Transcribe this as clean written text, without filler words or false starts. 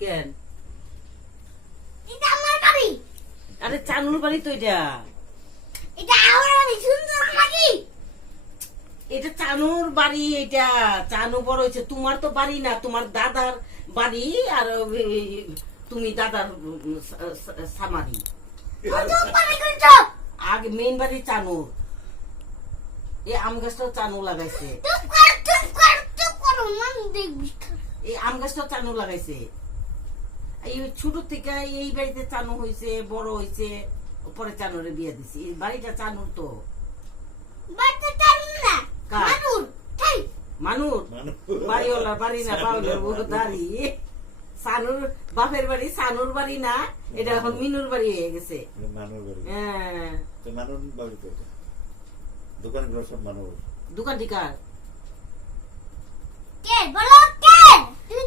কেন? এটা আমার বাড়ি। আরে চানুর বাড়ি তো এটা। এটা আমার বাড়ি, সুন্দর নাকি? এটা চানুর বাড়ি। এটা চানু বড় হয়েছে। তোমার তো বাড়ি না, তোমার দাদার বাড়ি। আর তুমি দাদার সামারি। আগে মেইন বাড়ি চানুর। এই আম গাছটাও চানু লাগাইছে। এই আম গাছটাও চানু লাগাইছে। এই ছোট থেকে এই বাড়িতে চানু হয়েছে, বড় হয়েছে, পরে চানুরে বিয়ে দিছি। এই বাড়িটা চানুর তো। মানুর বাড়িওয়ালা বাড়ি না, বাউলের দাড়ি। সানুর বাপের বাড়ি সানুর বাড়ি না, এটা এখন মিনুর বাড়ি হয়ে গেছে। হ্যাঁ, দোকানগুলো সব মানুষ। দোকান টিকার কে বলো, কে তুমি?